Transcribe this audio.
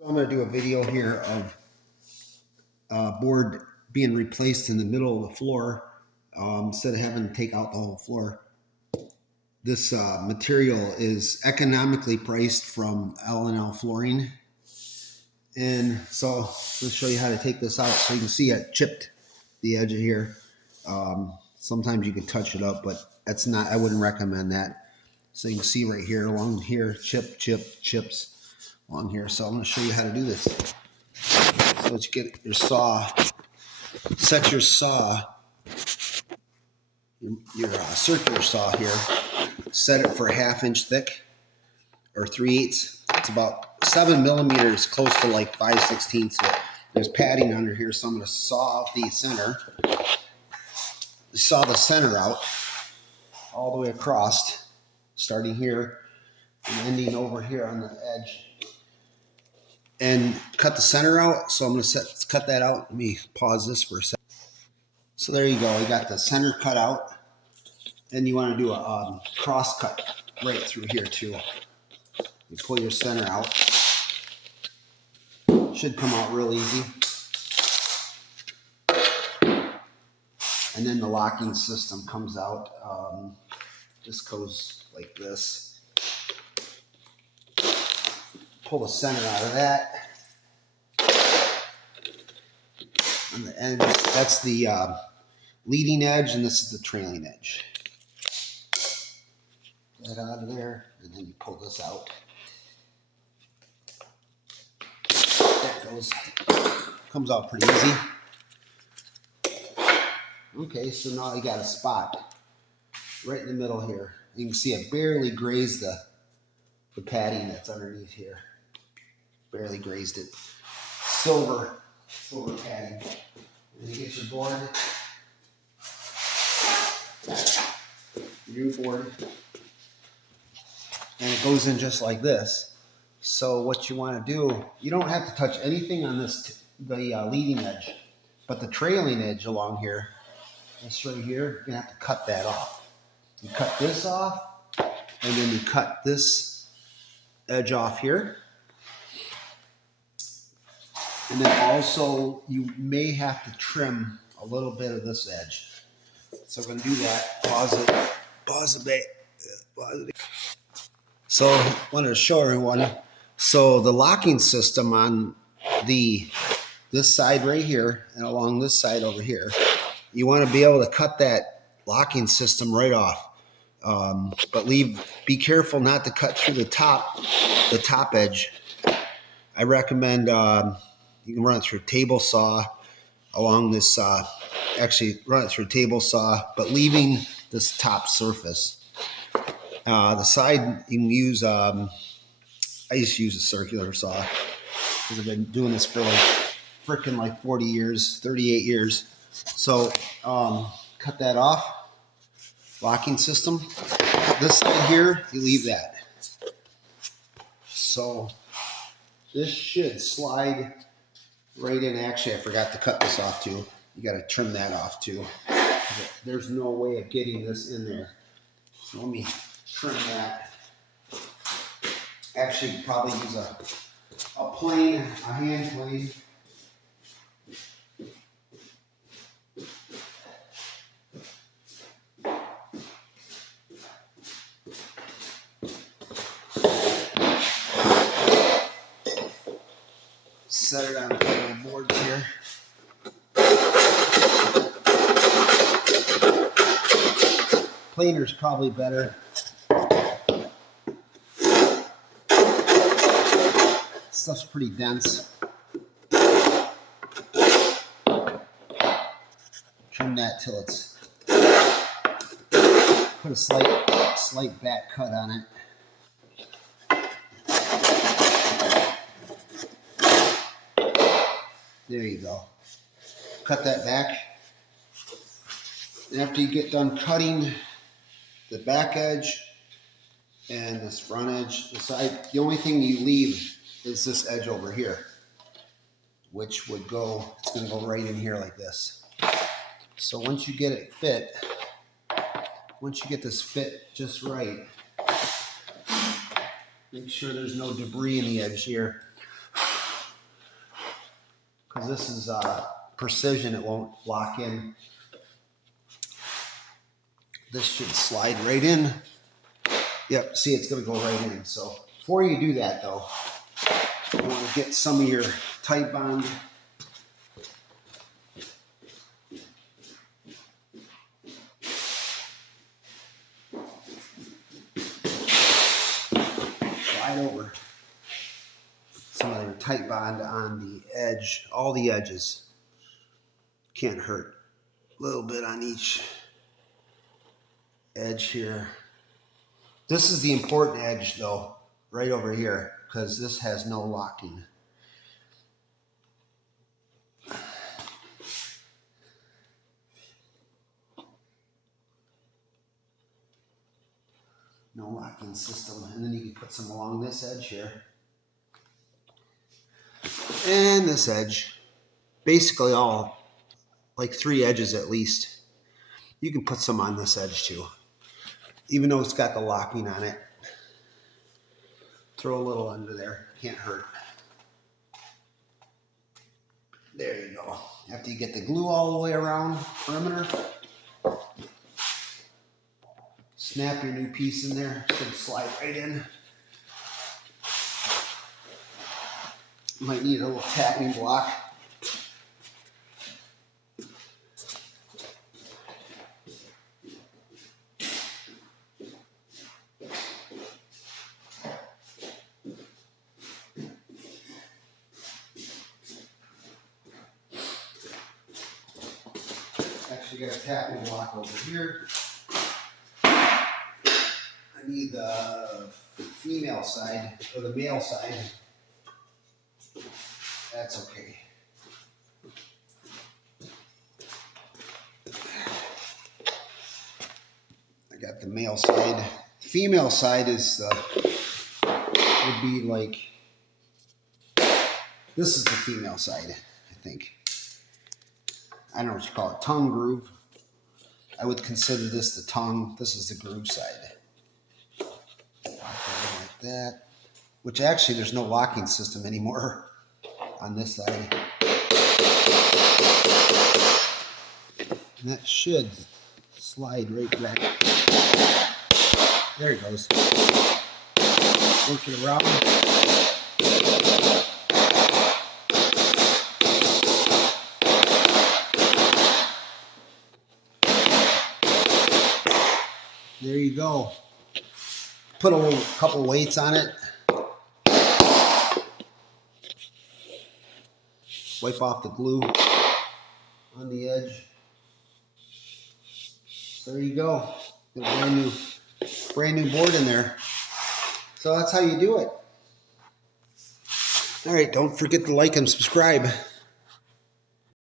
So I'm going to do a video here of board being replaced in the middle of the floor instead of having to take out the whole floor. This material is economically priced from L&L Flooring. And so I'm going to show you how to take this out. So you can see I chipped the edge of here. Sometimes you can touch it up, but that's not, I wouldn't recommend that. So you can see right here along here, chips along here. So I'm going to show you how to do this. So let's get your saw, set your saw, your circular saw here, set it for a 1/2 inch thick or 3/8. It's about 7 millimeters, close to like 5/16. There's padding under here, so I'm going to saw out the center. Saw the center out all the way across, starting here and ending over here on the edge. And cut the center out. So I'm going to cut that out. Let me pause this for a second. So there you go. You got the center cut out. And you want to do a cross cut right through here too. You pull your center out. Should come out real easy. And then the locking system comes out. Just goes like this. Pull the center out of that. On the end, that's the leading edge, and this is the trailing edge. Get that out of there, and then you pull this out. That comes out pretty easy. Okay, so now you got a spot right in the middle here. You can see it barely grazed the padding that's underneath here. Barely grazed it. Silver padding. And you get your board, your new board, and it goes in just like this. So what you want to do, you don't have to touch anything on this, the leading edge, but the trailing edge along here, this right here, you're gonna have to cut that off. You cut this off, and then you cut this edge off here. And then also you may have to trim a little bit of this edge. So I'm going to do that. Pause a bit. So I wanted to show everyone. So the locking system on this side right here and along this side over here, you want to be able to cut that locking system right off. But be careful not to cut through the top edge. I recommend you can run it through a table saw along this, actually run it through a table saw, but leaving this top surface. The side you can use, I used to use a circular saw because I've been doing this for like 40 years, 38 years. So cut that off, locking system. This side here, you leave that. So this should slide right in. Actually, I forgot to cut this off too. You got to trim that off too. There's no way of getting this in there. So let me trim that. Actually, probably use a hand plane. Set it on a couple of boards here. Planer's probably better. Stuff's pretty dense. Trim that till it's, put a slight back cut on it. There you go. Cut that back. And after you get done cutting the back edge and this front edge, the side, the only thing you leave is this edge over here, which would go, it's going to go right in here like this. So once you get it fit, once you get this fit just right, make sure there's no debris in the edge here. because this is precision. It won't lock in. This should slide right in. Yep, see, it's going to go right in. So before you do that, though, you want to get some of your tight bond. Slide over some of your tight bond on the edge, all the edges. Can't hurt. A little bit on each edge here. This is the important edge, though, right over here, because this has no locking. No locking system. And then you can put some along this edge here. And this edge. Basically all, like 3 edges at least. You can put some on this edge too. Even though it's got the locking on it. Throw a little under there. Can't hurt. There you go. After you get the glue all the way around perimeter, snap your new piece in there. Should slide right in. Might need a little tapping block. Actually got a tapping block over here. I need the female side, or the male side. That's okay. I got the male side. The female side is would be like, this is the female side, I think. I don't know what you call it, tongue groove. I would consider this the tongue. This is the groove side. Like that. Which actually there's no locking system anymore on this side. And that should slide right back. There it goes. Work it around. There you go. Put a couple weights on it. Wipe off the glue on the edge. There you go. Got a brand new board in there. So that's how you do it. All right, don't forget to like and subscribe.